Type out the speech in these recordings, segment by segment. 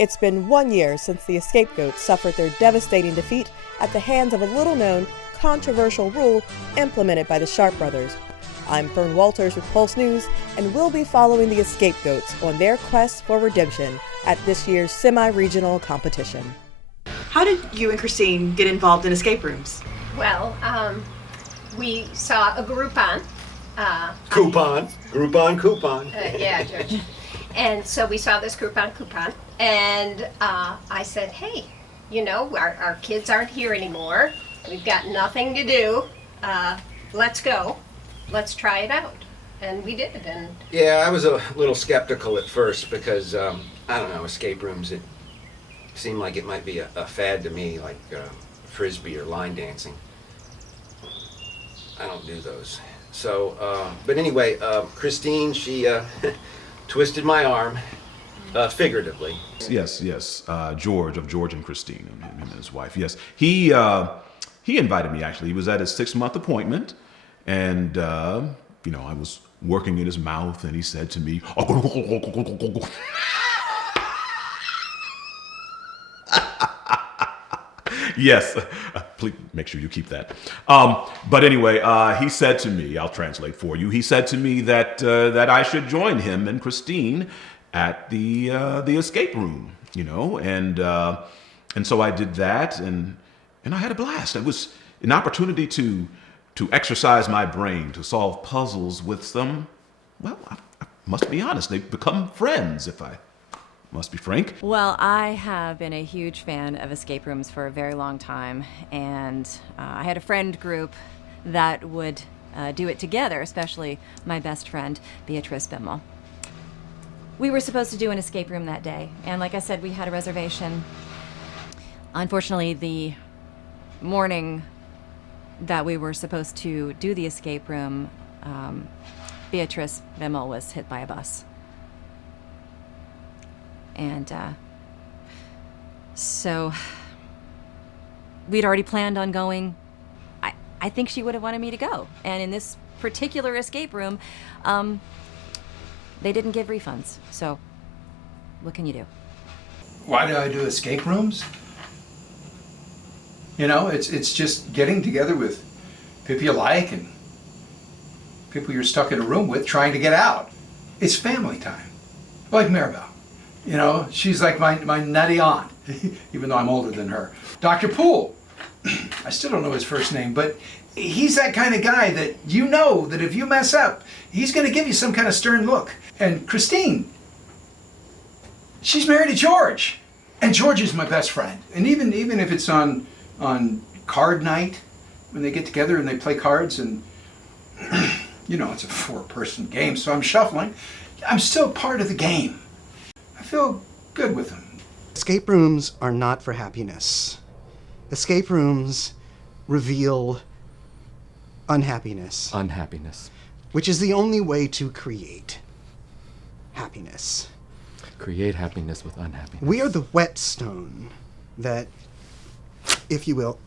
It's been 1 year since the Scapegoats suffered their devastating defeat at the hands of a little-known, controversial rule implemented by the Sharp brothers. I'm Fern Walters with Pulse News, and we'll be following the Scapegoats on their quest for redemption at this year's semi-regional competition. How did you and Christine get involved in escape rooms? Well, we saw a Groupon. Groupon. Yeah, George. And so we saw this coupon, and I said, hey, you know, our kids aren't here anymore. We've got nothing to do. Let's go. Let's try it out. And we did. And Yeah, I was a little skeptical at first because, I don't know, escape rooms, it seemed like it might be a fad to me, like Frisbee or line dancing. I don't do those. So, but anyway, Christine, she twisted my arm, figuratively. Yes. George of George and Christine, him and his wife. Yes, he invited me. Actually, he was at his 6-month appointment, and you know, I was working in his mouth, and he said to me, "Yes, please make sure you keep that." But anyway, he said to me, I'll translate for you. He said to me that I should join him and Christine at the escape room, you know, and so I did that, and I had a blast. It was an opportunity to exercise my brain, to solve puzzles with some. Well, I must be honest, they've become friends, if I must be frank. Well, I have been a huge fan of escape rooms for a very long time, and I had a friend group that would do it together, especially my best friend, Beatrice Bimmel. We were supposed to do an escape room that day, and like I said, we had a reservation. Unfortunately, the morning that we were supposed to do the escape room, Beatrice Bimmel was hit by a bus. And so we'd already planned on going. I think she would have wanted me to go. And in this particular escape room, they didn't give refunds. So what can you do? Why do I do escape rooms? You know, it's just getting together with people you like and people you're stuck in a room with trying to get out. It's family time. Like Maribel. You know, she's like my nutty aunt, even though I'm older than her. Dr. Poole, I still don't know his first name, but he's that kind of guy that you know that if you mess up, he's going to give you some kind of stern look. And Christine, she's married to George, and George is my best friend. And even if it's on card night, when they get together and they play cards, and you know, it's a 4-person game, so I'm shuffling, I'm still part of the game. I feel good with them. Escape rooms are not for happiness. Escape rooms reveal unhappiness. Unhappiness. Which is the only way to create happiness. Create happiness with unhappiness. We are the whetstone that, if you will,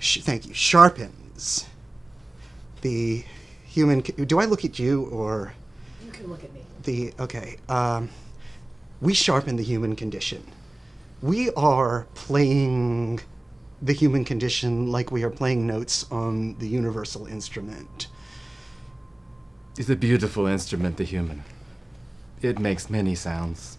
thank you, sharpens the human. Do I look at you or? you can look at me. Okay. We sharpen the human condition. We are playing the human condition like we are playing notes on the universal instrument. It's a beautiful instrument, the human. It makes many sounds.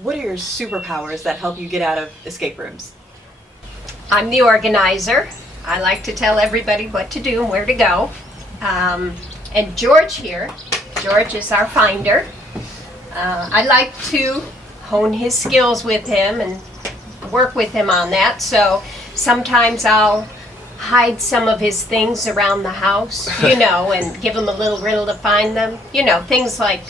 What are your superpowers that help you get out of escape rooms? I'm the organizer. I like to tell everybody what to do and where to go. And George here, George is our finder. I like to hone his skills with him and work with him on that. So sometimes I'll hide some of his things around the house, you know, and give him a little riddle to find them. You know, things like,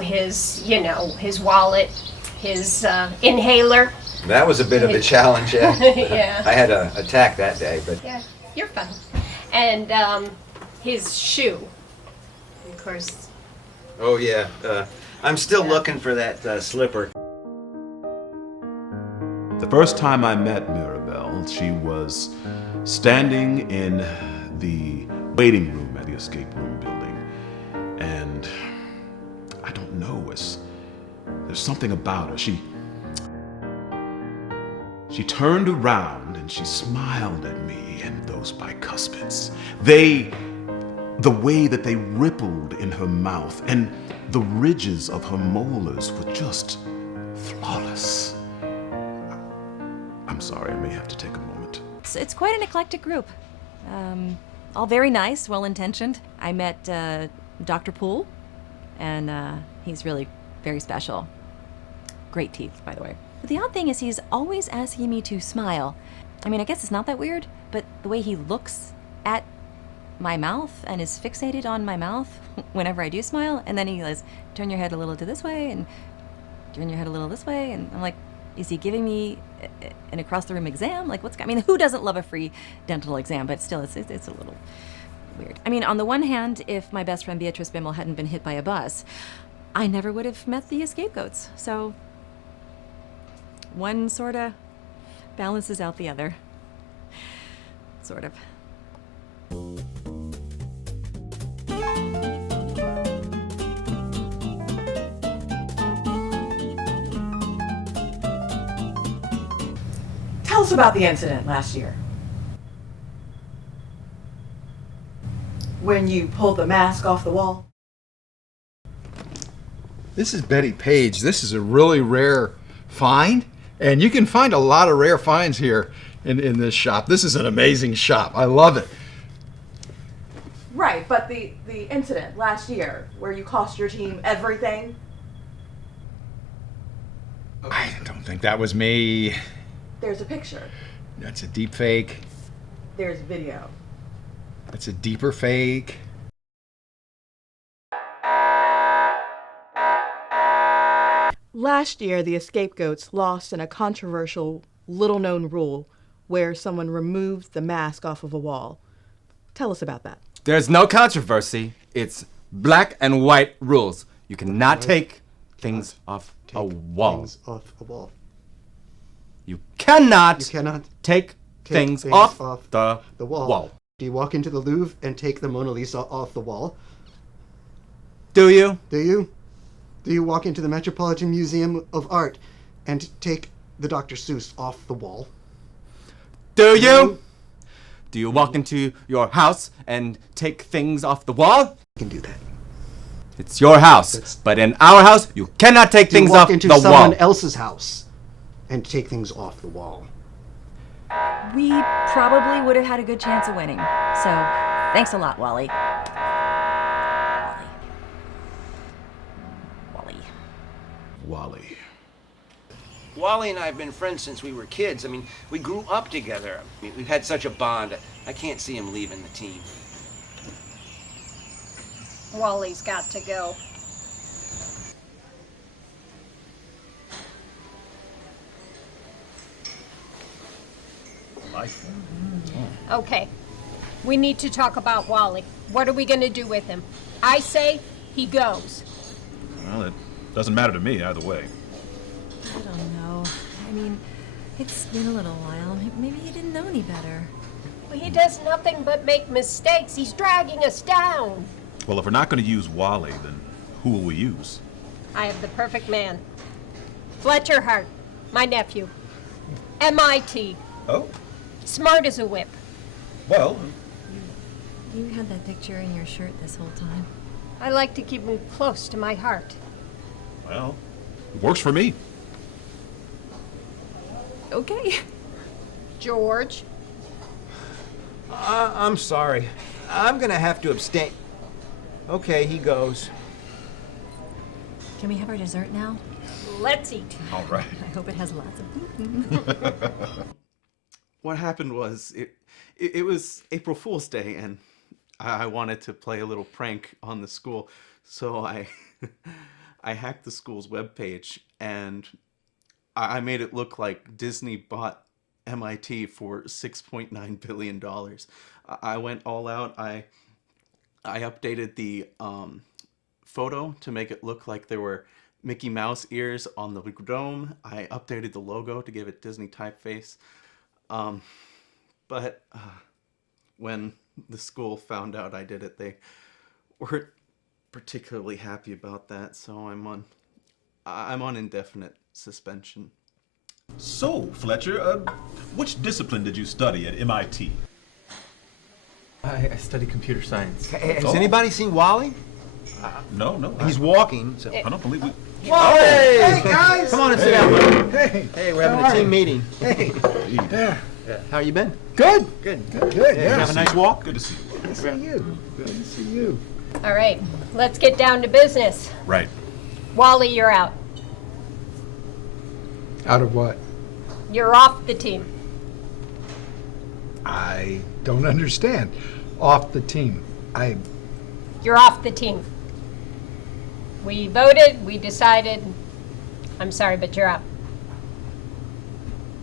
his wallet, his inhaler. That was a bit of a challenge, yeah. Yeah. I had to attack that day, but... Yeah, you're fine. And his shoe, of course. Oh, yeah. I'm still looking for that slipper. The first time I met Maribel, she was standing in the waiting room at the escape room building. And I don't know, there's something about her. She turned around and she smiled at me, and those bicuspids, the way that they rippled in her mouth and the ridges of her molars were just flawless. I'm sorry, I may have to take a moment. It's quite an eclectic group. All very nice, well-intentioned. I met Dr. Poole, and he's really very special. Great teeth, by the way. But the odd thing is he's always asking me to smile. I mean, I guess it's not that weird, but the way he looks at my mouth and is fixated on my mouth whenever I do smile, and then he goes, turn your head a little to this way, and turn your head a little this way, and I'm like, is he giving me an across-the-room exam? Like, I mean, who doesn't love a free dental exam? But still, it's a little weird. I mean, on the one hand, if my best friend Beatrice Bimmel hadn't been hit by a bus, I never would have met the Escapegoats. So one sort of balances out the other. Sort of. Tell us about the incident last year. When you pulled the mask off the wall. This is Betty Page. This is a really rare find, and you can find a lot of rare finds here in this shop. This is an amazing shop. I love it. Right, but the incident last year where you cost your team everything. I don't think that was me. There's a picture. That's a deep fake. There's video. That's a deeper fake. Last year, the Escapegoats lost in a controversial, little-known rule where someone removed the mask off of a wall. Tell us about that. There's no controversy. It's black and white rules. You cannot take things off a wall. Things off a wall. You cannot take things off the wall. Do you walk into the Louvre and take the Mona Lisa off the wall? Do you? Do you? Do you walk into the Metropolitan Museum of Art and take the Dr. Seuss off the wall? Do you? Do you walk into your house and take things off the wall? You can do that. It's your house, but in our house, you cannot take things off the wall. Do you walk into someone else's house and take things off the wall? We probably would have had a good chance of winning. So, thanks a lot, Wally. Wally. Wally and I have been friends since we were kids. I mean, we grew up together. I mean, we've had such a bond. I can't see him leaving the team. Wally's got to go. Okay, we need to talk about Wally. What are we going to do with him? I say he goes. Well, it doesn't matter to me either way. I don't know. I mean, it's been a little while. Maybe he didn't know any better. Well, he does nothing but make mistakes. He's dragging us down. Well, if we're not going to use Wally, then who will we use? I have the perfect man. Fletcher Hart, my nephew. MIT. Oh? Smart as a whip. Well, You had that picture in your shirt this whole time. I like to keep him close to my heart. well, it works for me. Okay. George? I'm sorry. I'm gonna have to abstain. Okay, he goes. Can we have our dessert now? Let's eat. All right. I hope it has lots of What happened was it was April Fool's Day, and I wanted to play a little prank on the school, so I I hacked the school's webpage, and I made it look like Disney bought MIT for $6.9 billion. I went all out. I updated the photo to make it look like there were Mickey Mouse ears on the dome. I updated the logo to give it Disney typeface. But when the school found out I did it, particularly happy about that, so I'm on indefinite suspension. So, Fletcher, which discipline did you study at MIT? I study computer science. Has anybody seen Wally? No. He's walking. So. I don't believe we... Whoa! Hey, guys! Come on and sit down, buddy. Hey, we're having a team meeting. Hey. There. How you been? Good. Good. Yeah. Have a nice walk? Good to see you. Good to see you. Good to see you. All right, let's get down to business. Right. Wally, you're out. Out of what? You're off the team. I don't understand. Off the team. You're off the team. We voted, we decided. I'm sorry, but you're out.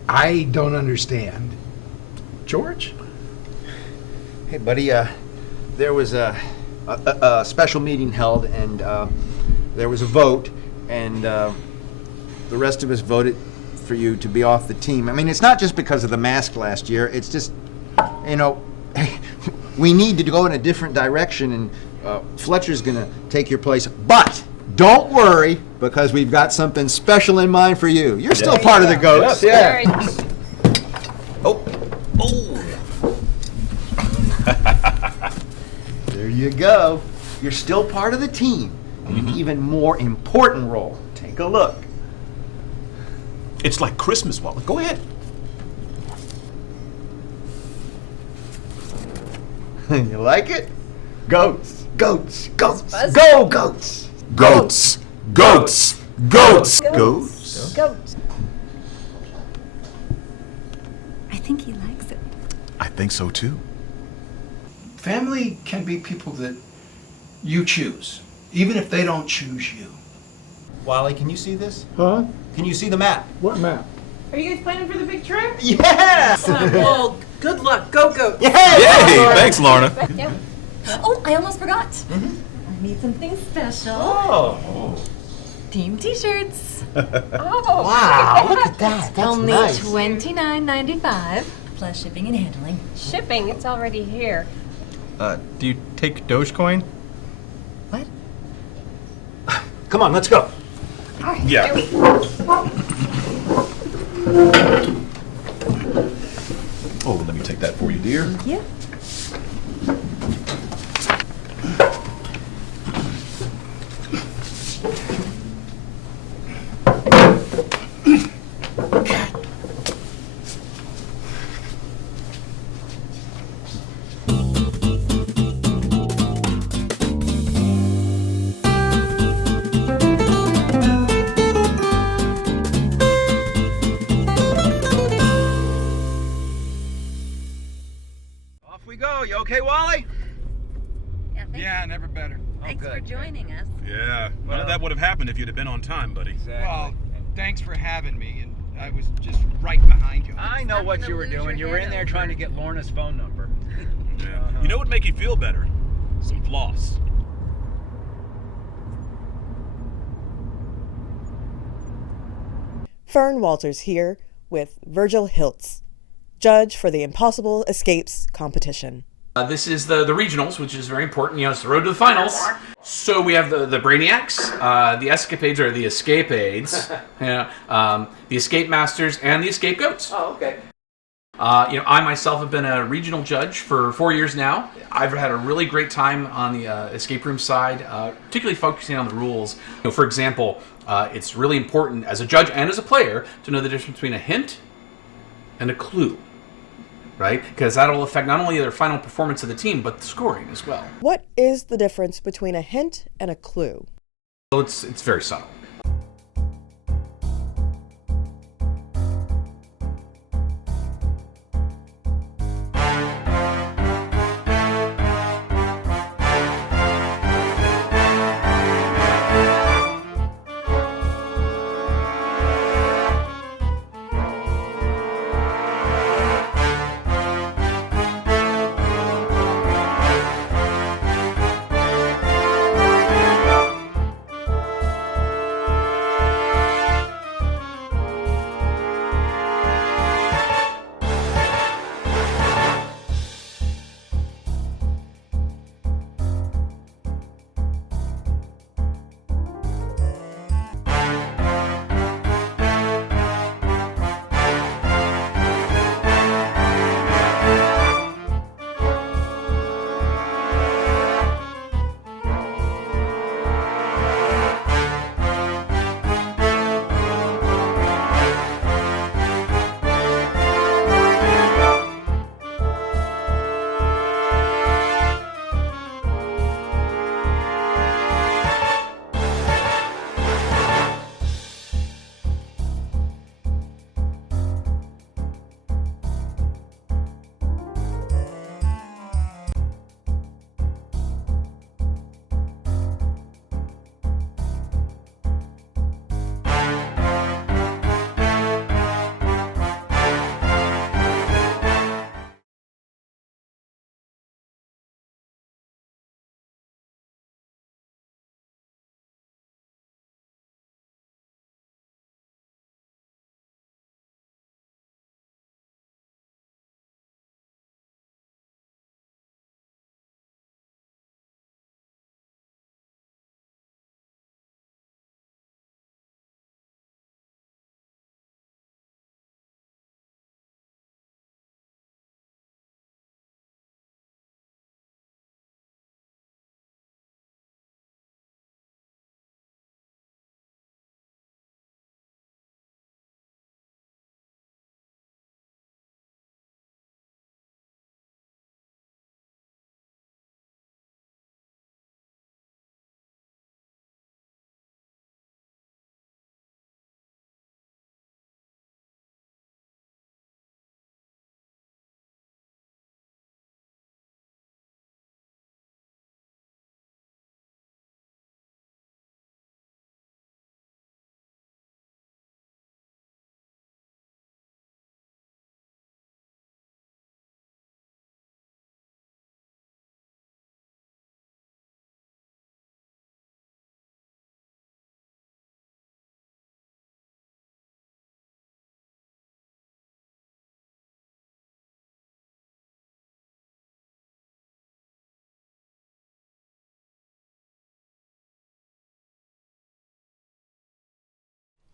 I don't understand. George? Hey, buddy. There was a special meeting held, and there was a vote, and the rest of us voted for you to be off the team. I mean, it's not just because of the mask last year. It's just, we need to go in a different direction, and Fletcher's going to take your place. But don't worry, because we've got something special in mind for you. You're still part of the Goats. Yeah. There you go. You're still part of the team, in an even more important role. Take a look. It's like Christmas, Wally. Go ahead. You like it? Goats. Goats. Goats. Buzz. Go, Goats. Goats. Goats. Goats. Goats. Goats. I think he likes it. I think so too. Family can be people that you choose, even if they don't choose you. Wally, can you see this? Huh? Can you see the map? What map? Are you guys planning for the big trip? Yeah! Well, good luck. Go, go. Yay! Thanks, Lorna. Yeah. Oh, I almost forgot. I made something special. Oh. Team T-shirts. Oh. Wow, look at that. That's Only nice. $29.95 plus shipping and handling. Shipping, it's already here. Do you take Dogecoin? What? Come on, let's go. Yeah. Oh, let me take that for you, dear. Yeah. Off we go. You okay, Wally? Yeah, never better. Thanks for joining us. Yeah. None of that would have happened if you'd have been on time, buddy. Well, thanks for having me, and I was just right behind you. I know what you were doing. You were in there trying to get Lorna's phone number. Yeah. You know what would make you feel better? Some floss. Fern Walters here with Virgil Hiltz, judge for the Impossible Escapes competition. This is the regionals, which is very important. You know, it's the road to the finals. So we have the Brainiacs, the Escapades or the Escape-Aids, the Escape Masters, and the Escape Goats. Oh, okay. I myself have been a regional judge for 4 years now. I've had a really great time on the escape room side, particularly focusing on the rules. For example, it's really important as a judge and as a player to know the difference between a hint and a clue. Right? Because that'll affect not only their final performance of the team, but the scoring as well. What is the difference between a hint and a clue? Well, it's very subtle.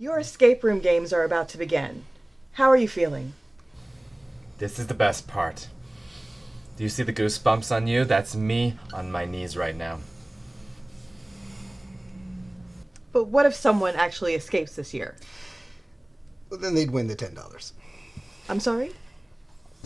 Your escape room games are about to begin. How are you feeling? This is the best part. Do you see the goosebumps on you? That's me on my knees right now. But what if someone actually escapes this year? Well, then they'd win the $10. I'm sorry?